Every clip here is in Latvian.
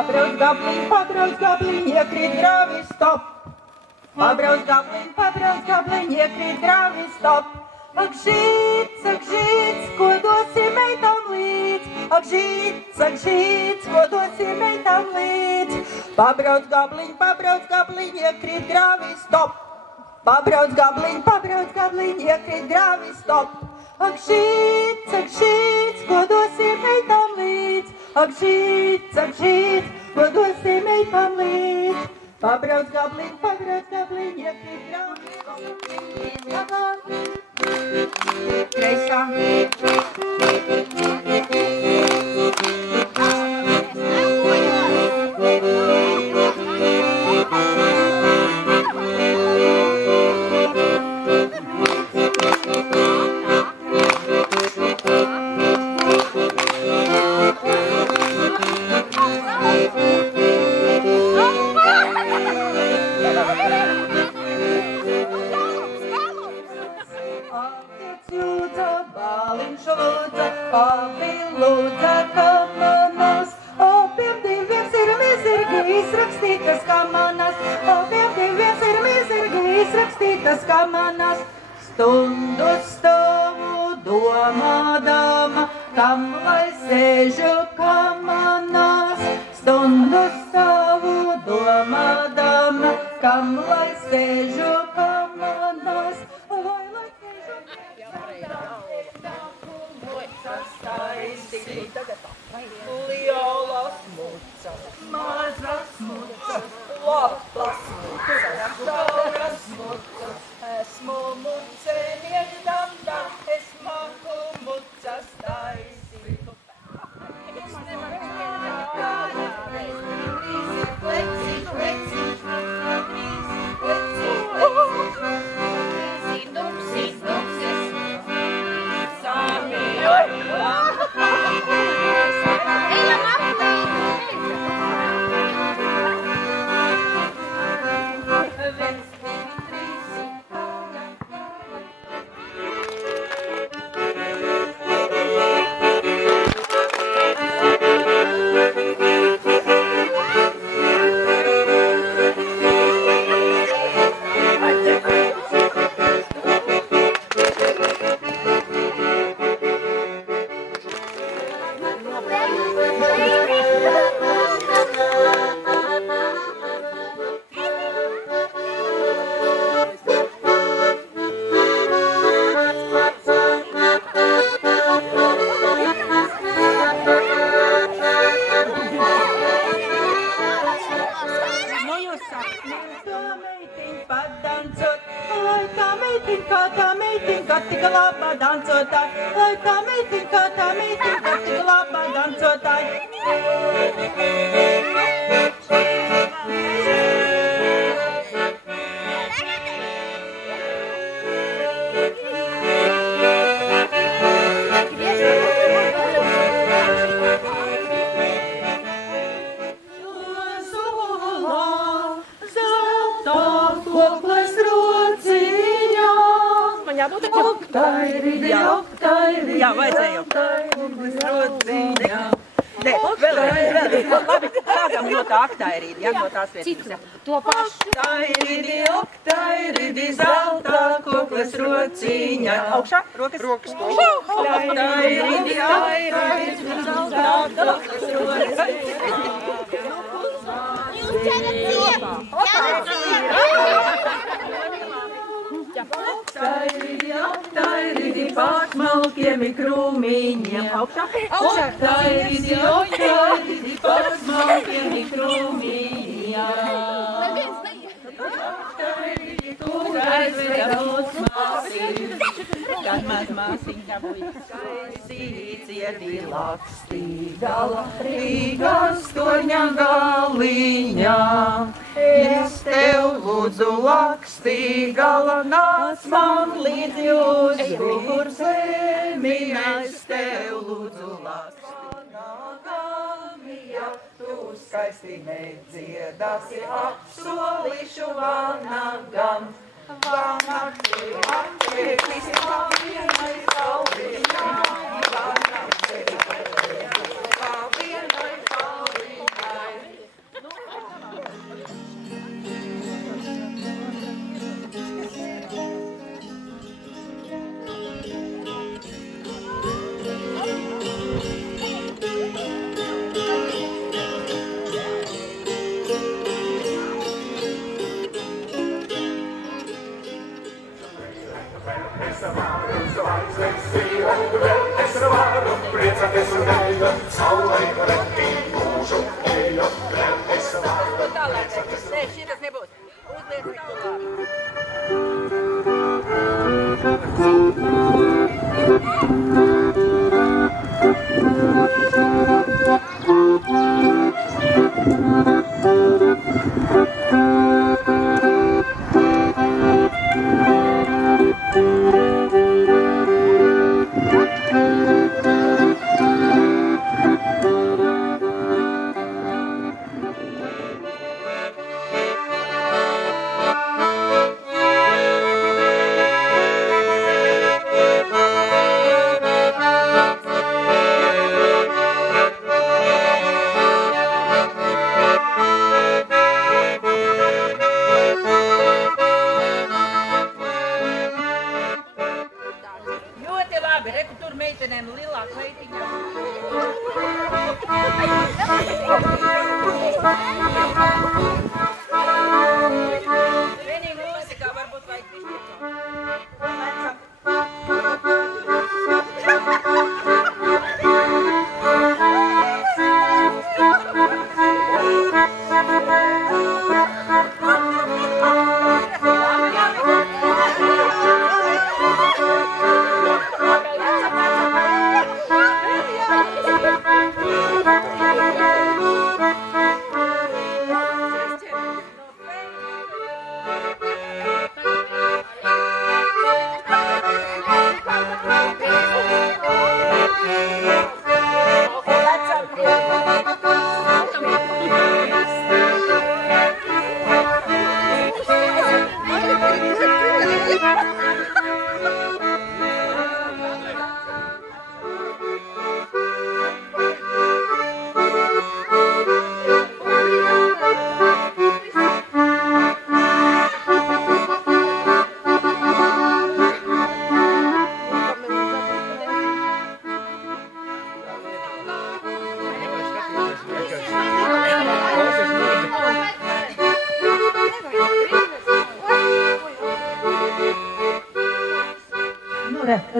Pabrauc gabliņ, iekrīt grāvis, stop. Pabrauc gabliņ, iekrīt grāvis, stop. Ak, žīts, ko dosim meitam līdz? Ak, žīts, ko dosim meitam līdz? Pabrauc gabliņ, iekrīt grāvis, stop. Pabrauc gabliņ, iekrīt grāvis, stop. Ak, žīts, ko dosim meitam līdz? Ak, žīts, ko dosim meitam līdz? Pabrauc gabliņ, iekrīt grāvis, stop. Kreisā. Abi lūdza kamanas, abiem diviem ir mizergi izrakstītas kamanas, abiem diviem ir mizergi izrakstītas kamanas. Stundu stāvu domādama, kam lai sēžu kamanās. Stundu stāvu domādama, kam lai sēžu kamanās. Vai lai sēžu lielas mucas, mazas mucas, labas mucas, dauras mucas. Esmu mucenieks damda, es māku mucas taisīt. Jā, vajadzēja jau. Nē, vēlreiz. Labi, sākam no tā aktairīdi, jā, no tās vietas. To pašu. Aktairīdi, zelta kuklas rociņa. Augšā, rokas. Rokas to. Aktairīdi, zelta kuklas rociņa. Jūs ķerat cietu. Aktairīdi, pārsmalkiem ir krūmiņiem. Augšā. Aktairīdi, pārsmalkiem ir krūmiņiem. Aktairīdi, kur aizveda mūs māsīm. Kad maz māsīm dabūja skaisīt, iedī lakstīgala, Rīgas torņa galiņā. Es tev lūdzu lakstīgala, nāc man līdzi uz kur zemi. Es tev lūdzu lakstīgala, ja tu skaisti nedziedāsi apsolīšu vanagam. Vanakti, visam vienai salviņai, vanakti, vienai salviņai. Nē, šitas nebūs. Uzliec tālāk.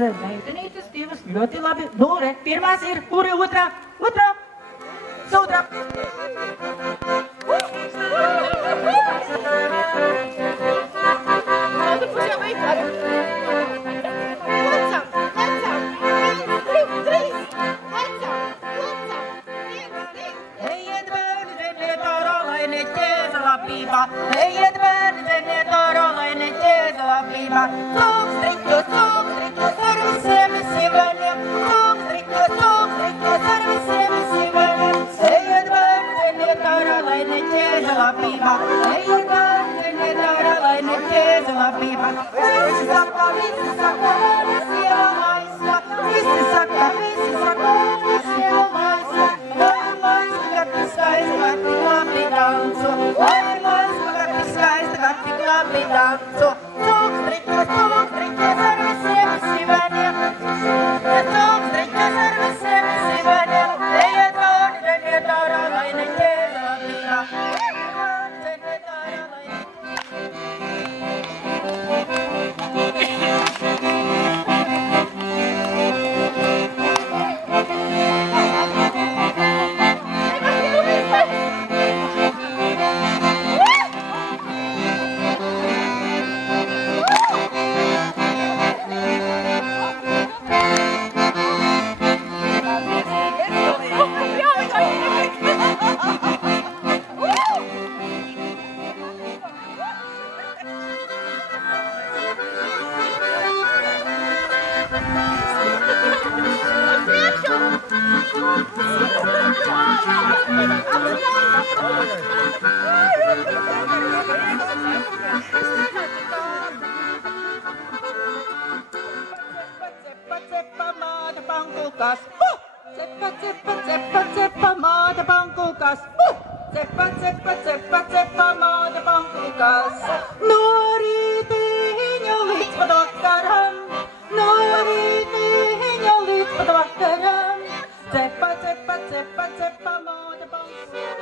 Meitenītes divas ļoti labi. Nu, re, pirmās ir, kuri otrā? Otrā? Sautrā. Ejiet bērni, zemiet ārā, lai neķēza labībā. Ejiet bērni, zemiet ārā, lai neķēza labībā. Cūks, striķos, ar visiem sīvaļiem. Cūks, striķos, ar visiem sīvaļiem. Ejiet bērni, zemiet ārā, lai neķēza labībā. Ejiet bērni, zemiet ārā, lai neķēza labībā. Visi saka, vēlas sieva maisa. Visi saka, vēlas sieva maisa. Danzo, cūks, striķos, ar visiem sīvaļiem. Cūks, striķos, ar visiem sīvaļiem. Ejiet bērni, zemiet ārā, lai neķēza labībā. Ejiet bērni, zemiet ārā, lai Ceppa maata pankukas. Ceppa maata pankukas. Ceppa maata pankukas. Nuori tihin jo litspa dokkaram. Nuori tihin jo litspa dokkaram. Ceppa maata pankukas.